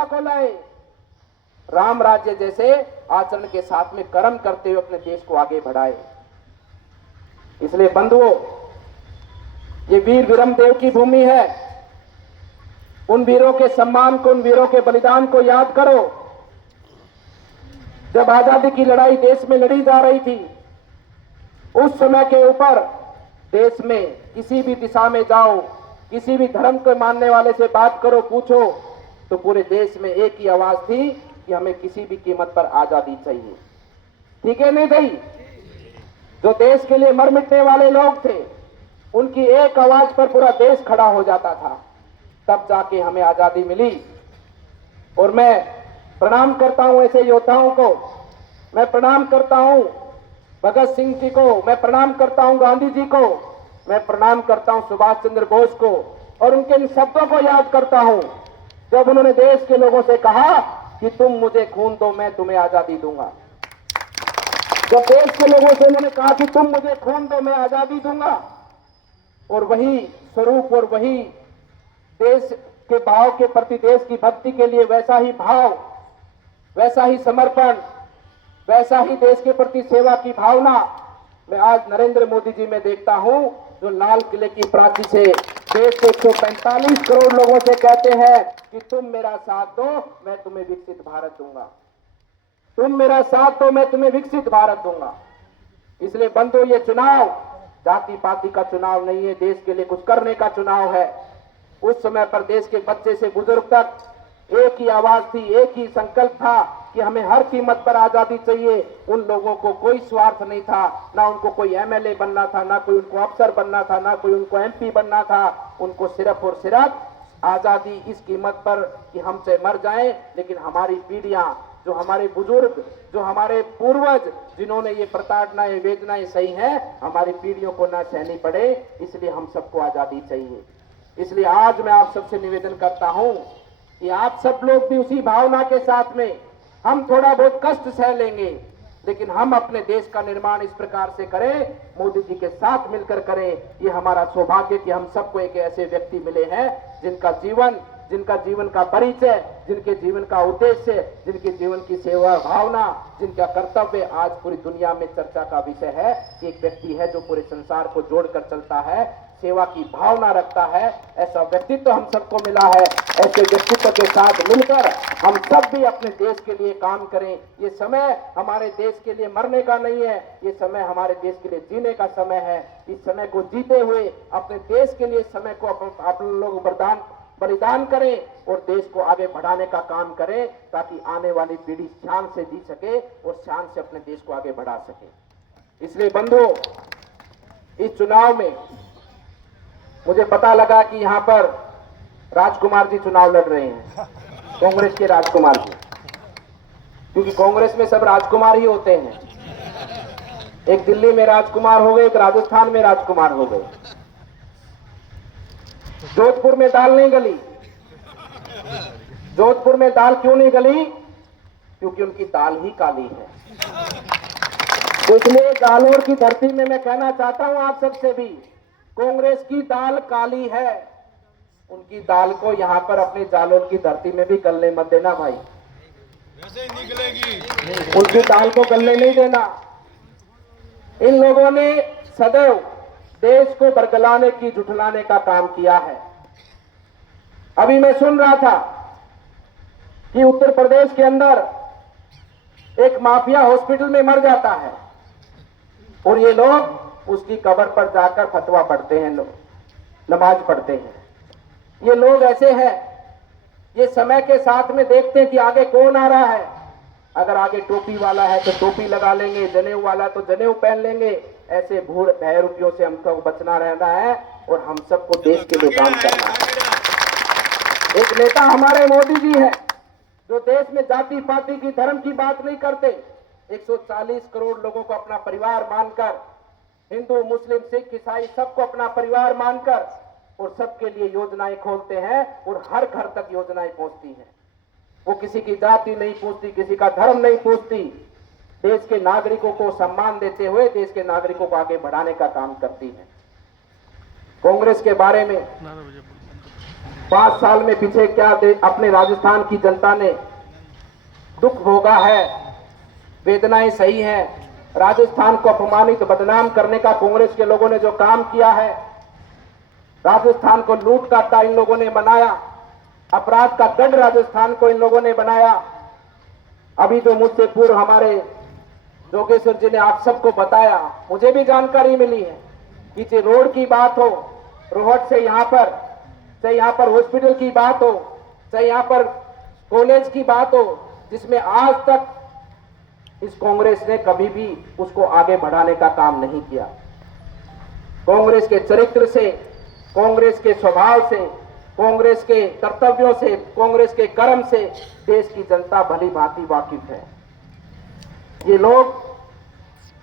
प्रतिमा को लाए, राम राज्य जैसे आचरण के साथ में कर्म करते हुए अपने देश को आगे बढ़ाए। इसलिए बंधुओं, ये वीर विरमदेव की भूमि है। उन वीरों के सम्मान को, उन वीरों के बलिदान को याद करो। जब आजादी की लड़ाई देश में लड़ी जा रही थी, उस समय के ऊपर देश में किसी भी दिशा में जाओ, किसी भी धर्म को मानने वाले से बात करो, पूछो, तो पूरे देश में एक ही आवाज थी कि हमें किसी भी कीमत पर आजादी चाहिए। ठीक है नहीं भाई? जो देश के लिए मर मिटने वाले लोग थे, उनकी एक आवाज पर पूरा देश खड़ा हो जाता था, तब जाके हमें आजादी मिली। और मैं प्रणाम करता हूं ऐसे योद्धाओं को, मैं प्रणाम करता हूं भगत सिंह जी को, मैं प्रणाम करता हूं गांधी जी को, मैं प्रणाम करता हूं सुभाष चंद्र बोस को, और उनके इन शब्दों को याद करता हूं जब उन्होंने देश के लोगों से कहा कि तुम मुझे खून दो, मैं तुम्हें आजादी दूंगा। जब देश के लोगों से उन्होंने कहा कि तुम मुझे खून दो, मैं आजादी दूंगा, और वही स्वरूप और वही देश के भाव के प्रति, देश की भक्ति के लिए वैसा ही भाव, वैसा ही समर्पण, वैसा ही देश के प्रति सेवा की भावना मैं आज नरेंद्र मोदी जी में देखता हूं, जो लाल किले की प्राची से देश के 145 करोड़ लोगों से कहते हैं कि तुम मेरा साथ दो, मैं तुम्हें विकसित भारत दूंगा, तुम मेरा साथ दो, मैं तुम्हें विकसित भारत दूंगा। इसलिए बंधु, ये चुनाव जाति पाति का चुनाव नहीं है, देश के लिए कुछ करने का चुनाव है। उस समय पर देश के बच्चे से बुजुर्ग तक एक ही आवाज थी, एक ही संकल्प था कि हमें हर कीमत पर आजादी चाहिए। उन लोगों को कोई स्वार्थ नहीं था, ना उनको कोई एमएलए बनना था, ना कोई उनको अफसर बनना था, ना कोई उनको एमपी बनना था। उनको सिर्फ और सिर्फ आजादी इस कीमत पर कि हमसे मर जाएं, लेकिन हमारी पीढ़ियां, जो हमारे बुजुर्ग, जो हमारे पूर्वज, जिन्होंने ये प्रताड़नाएं, वेदनाएं सही हैं, हमारी पीढ़ियों को ना सहनी पड़े, इसलिए हम सबको आजादी चाहिए। इसलिए आज मैं आप सबसे निवेदन करता हूं कि आप सब लोग भी उसी भावना के साथ में, हम थोड़ा बहुत कष्ट सह लेंगे, लेकिन हम अपने देश का निर्माण इस प्रकार से करें, मोदी जी के साथ मिलकर करें। ये हमारा सौभाग्य कि हम सबको एक ऐसे व्यक्ति मिले हैं जिनका जीवन का परिचय, जिनके जीवन का उद्देश्य, जिनके जीवन की सेवा भावना, जिनका कर्तव्य आज पूरी दुनिया में चर्चा का विषय है। एक व्यक्ति है जो पूरे संसार को जोड़कर चलता है, सेवा की भावना रखता है। ऐसा व्यक्तित्व हम सबको मिला है। ऐसे व्यक्तित्व के साथ मिलकर हम सब भी अपने देश के लिए काम करें। ये समय हमारे देश के लिए मरने का नहीं है, ये समय हमारे देश के लिए जीने का समय है। इस समय को जीते हुए अपने देश के लिए समय को आप लोग बलिदान करें और देश को आगे बढ़ाने का काम करें, ताकि आने वाली पीढ़ी शान से जी सके और शान से अपने देश को आगे बढ़ा सके। इसलिए बंधुओं, इस चुनाव में मुझे पता लगा कि यहां पर राजकुमार जी चुनाव लड़ रहे हैं, कांग्रेस के राजकुमार जी, क्योंकि कांग्रेस में सब राजकुमार ही होते हैं। एक दिल्ली में राजकुमार हो गए, एक राजस्थान में राजकुमार हो गए। जोधपुर में दाल नहीं गली। जोधपुर में दाल क्यों नहीं गली? क्योंकि उनकी दाल ही काली है। तो इसलिए जालोर की धरती में मैं कहना चाहता हूं आप सबसे भी, कांग्रेस की दाल काली है, उनकी दाल को यहां पर अपने जालोर की धरती में भी गलने मत देना भाई, वैसे ही निकलेगी। उनकी दाल को गलने नहीं देना। इन लोगों ने सदैव देश को बरगलाने की, जुठलाने का काम किया है। अभी मैं सुन रहा था कि उत्तर प्रदेश के अंदर एक माफिया हॉस्पिटल में मर जाता है और ये लोग उसकी कब्र पर जाकर फतवा पढ़ते हैं, नमाज पढ़ते हैं। ये लोग ऐसे हैं, ये समय के साथ में देखते हैं कि आगे कौन आ रहा है। अगर आगे टोपी वाला है तो टोपी लगा लेंगे, जनेऊ वाला तो जनेऊ पहन लेंगे। ऐसे भूल भय रुपयों से हमको बचना रहना है और हम सबको देश के लिए काम करना है। एक नेता हमारे मोदी जी है जो देश में जाति पाति की, धर्म की बात नहीं करते। 140 करोड़ लोगों को अपना परिवार मानकर, हिंदू मुस्लिम सिख ईसाई सबको अपना परिवार मानकर और सबके लिए योजनाएं खोलते हैं और हर घर तक योजनाएं पहुंचती हैं। वो किसी की जाति नहीं पूछती, किसी का धर्म नहीं पूछती, देश के नागरिकों को सम्मान देते हुए देश के नागरिकों को आगे बढ़ाने का काम करती है। कांग्रेस के बारे में 5 साल में पीछे क्या अपने राजस्थान की जनता ने दुख भोगा है, वेदनाएं सही हैं। राजस्थान को अपमानित बदनाम करने का कांग्रेस के लोगों ने जो काम किया है, राजस्थान को लूट काटा इन लोगों ने बनाया, अपराध का गढ़ राजस्थान को इन लोगों ने बनाया। अभी जो मुझसे पूर्व हमारे जोगेश्वर जी ने आप सबको बताया, मुझे भी जानकारी मिली है कि जो रोड की बात हो, रोहट से यहाँ पर, चाहे यहाँ पर हॉस्पिटल की बात हो, चाहे यहाँ पर कॉलेज की बात हो, जिसमें आज तक इस कांग्रेस ने कभी भी उसको आगे बढ़ाने का काम नहीं किया। कांग्रेस के चरित्र से, कांग्रेस के स्वभाव से, कांग्रेस के कर्तव्यों से, कांग्रेस के कर्म से देश की जनता भली भांति वाकिफ है। ये लोग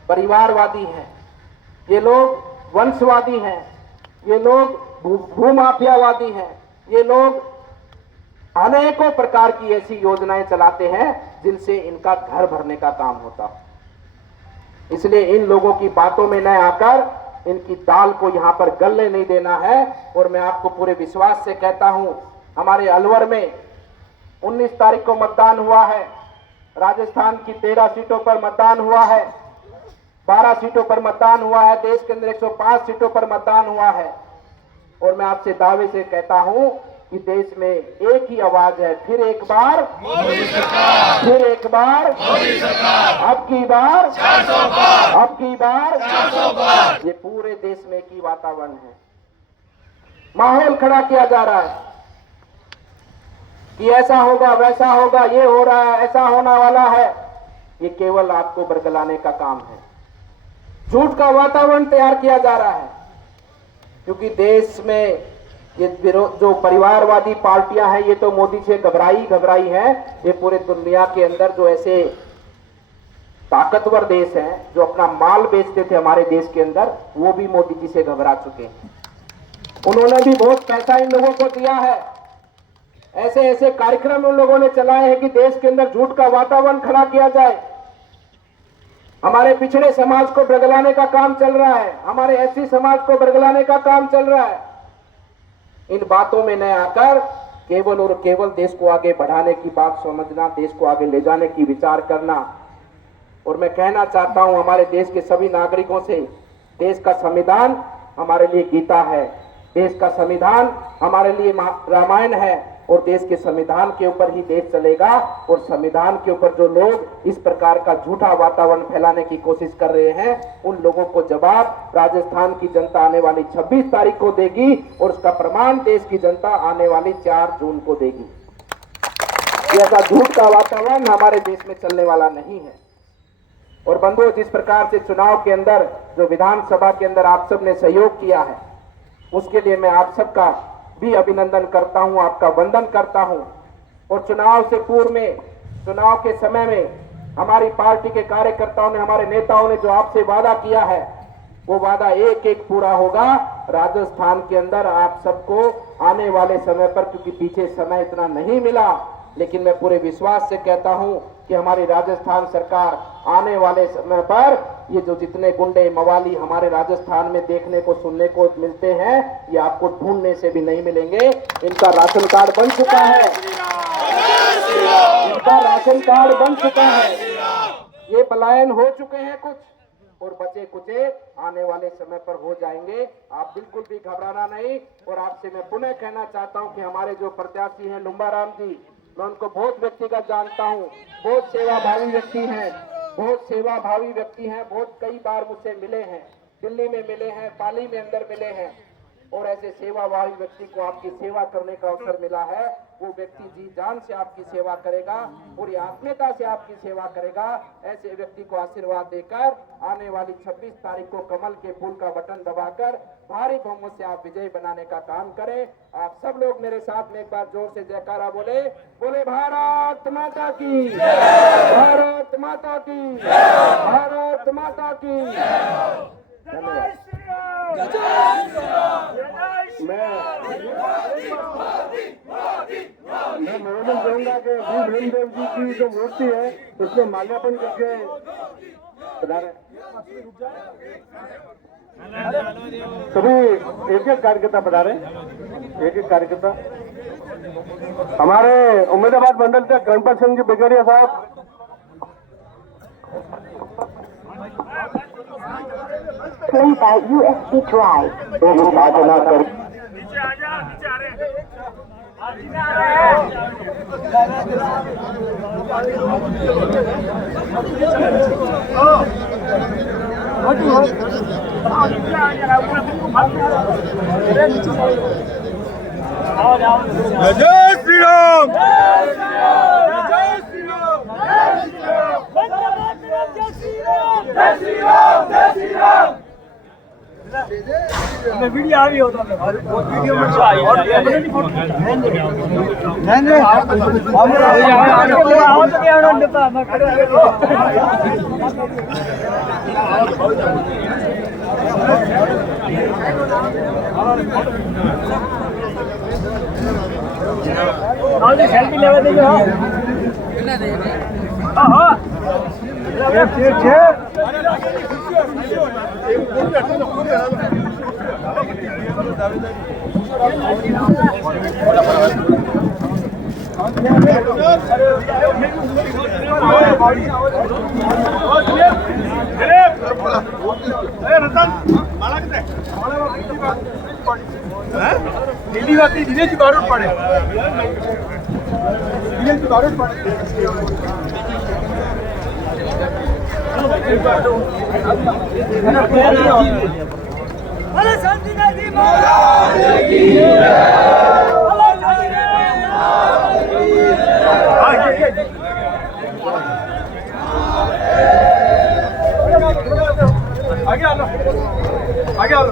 परिवारवादी हैं, ये लोग वंशवादी हैं, ये लोग भूमाफियावादी हैं, ये लोग अनेकों प्रकार की ऐसी योजनाएं चलाते हैं जिनसे इनका घर भरने का काम होता। इसलिए इन लोगों की बातों में न आकर इनकी दाल को यहां पर गलने नहीं देना है। और मैं आपको पूरे विश्वास से कहता हूं, हमारे अलवर में 19 तारीख को मतदान हुआ है, राजस्थान की 13 सीटों पर मतदान हुआ है, 12 सीटों पर मतदान हुआ है, देश के अंदर 105 सीटों पर मतदान हुआ है। और मैं आपसे दावे से कहता हूं कि देश में एक ही आवाज है, फिर एक बार मोदी सरकार, फिर एक बार मोदी सरकार, अब की बार 400 पार, अब की बार 400 पार। ये पूरे देश में एक ही वातावरण है, माहौल खड़ा किया जा रहा है कि ऐसा होगा, वैसा होगा, ये हो रहा है, ऐसा होने वाला है। ये केवल आपको बरगलाने का काम है, झूठ का वातावरण तैयार किया जा रहा है। क्योंकि देश में ये जो परिवारवादी पार्टियां हैं, ये तो मोदी से घबराई है। ये पूरे दुनिया के अंदर जो ऐसे ताकतवर देश हैं, जो अपना माल बेचते थे हमारे देश के अंदर, वो भी मोदी जी से घबरा चुके हैं। उन्होंने भी बहुत पैसा इन लोगों को दिया है, ऐसे ऐसे कार्यक्रम उन लोगों ने चलाए हैं कि देश के अंदर झूठ का वातावरण खड़ा किया जाए। हमारे पिछड़े समाज को बरगलाने का काम चल रहा है, हमारे एससी समाज को बरगलाने का काम चल रहा है। इन बातों में न आकर केवल और केवल देश को आगे बढ़ाने की बात समझना, देश को आगे ले जाने की विचार करना। और मैं कहना चाहता हूं हमारे देश के सभी नागरिकों से, देश का संविधान हमारे लिए गीता है, देश का संविधान हमारे लिए रामायण है, और देश के संविधान के ऊपर ही देश चलेगा। और संविधान के ऊपर जो लोग इस प्रकार का झूठा वातावरण फैलाने की कोशिश कर रहे हैं, उन लोगों को जवाब राजस्थान की जनता आने वाली 26 तारीख को देगी, और उसका प्रमाण देश की जनता आने वाली 4 जून को देगी। ऐसा झूठ का वातावरण हमारे देश में चलने वाला नहीं है। और बंधुओं, जिस प्रकार से चुनाव के अंदर जो विधानसभा के अंदर आप सब ने सहयोग किया है, उसके लिए मैं आप सबका भी अभिनंदन करता हूं, आपका वंदन करता हूं। और चुनाव से पूर्व में, चुनाव के समय में हमारी पार्टी के कार्यकर्ताओं ने, हमारे नेताओं ने जो आपसे वादा किया है, वो वादा एक एक पूरा होगा राजस्थान के अंदर आप सबको आने वाले समय पर। क्योंकि पीछे समय इतना नहीं मिला, लेकिन मैं पूरे विश्वास से कहता हूं कि हमारी राजस्थान सरकार आने वाले समय पर ये जो जितने गुंडे मवाली हमारे राजस्थान में देखने को सुनने को मिलते हैं, ये आपको ढूंढने से भी नहीं मिलेंगे। इनका राशन कार्ड बन चुका है, इनका राशन कार्ड बन चुका है, ये पलायन हो चुके हैं कुछ, और बचे कुचे आने वाले समय पर हो जाएंगे। आप बिल्कुल भी घबराना नहीं। और आपसे मैं पुनः कहना चाहता हूं कि हमारे जो प्रत्याशी हैं लुम्बाराम जी, मैं उनको बहुत व्यक्तिगत जानता हूं, बहुत सेवाभावी व्यक्ति हैं, बहुत सेवाभावी व्यक्ति हैं। बहुत कई बार मुझसे मिले हैं, दिल्ली में मिले हैं, पाली में अंदर मिले हैं। और ऐसे सेवाभावी व्यक्ति को आपकी सेवा करने का अवसर मिला है, वो व्यक्ति जी जान से आपकी सेवा करेगा, पूरी आत्मीयता से आपकी सेवा करेगा। ऐसे व्यक्ति को आशीर्वाद देकर आने वाली 26 तारीख को कमल के फूल का बटन दबाकर भारी बहुमत से आप विजयी बनाने का काम करें। आप सब लोग मेरे साथ में एक बार जोर से जयकारा बोले, बोले भारत माता की, भारत माता की, भारत माता की। धन्यवाद। मैं निवेदन करूंगा कि भीमदेव जी की जो मूर्ति है उसमें माल्यार्पण करके सभी एक एक कार्यकर्ता बता रहे हैं, एक एक कार्यकर्ता। हमारे उम्मीदाबाद मंडल से गणपत सिंह जी बिगड़िया साहब, Play by USB Drive. जय श्री राम, जय श्री राम, वीडियो आ रही होता है वीडियो में सेल्फी लेवा देंगे। हाँ हाँ दिल्ली वाली दिनेश बारूद पड़े अरे शांति नहीं आगे आलो, आगे आलो।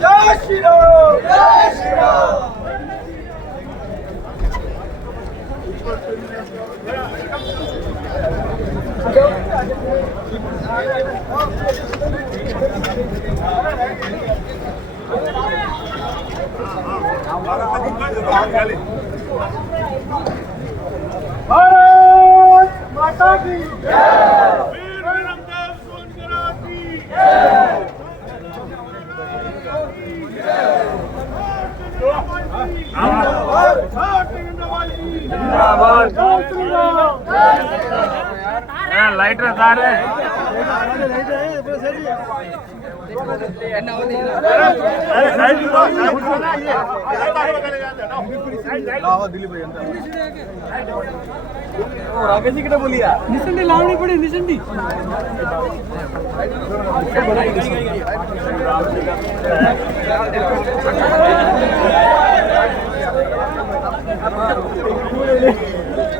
जय श्री राम, जय श्री राम। भारत माता की जय, वीर विक्रमदेव सोनकरा की जय, लाइट रहा है आगे जी कितना बोलिया निशंडी लावनी पड़ी निशंडी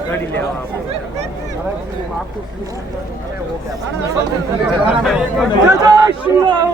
गाड़ी ले आओ जय श्री राम।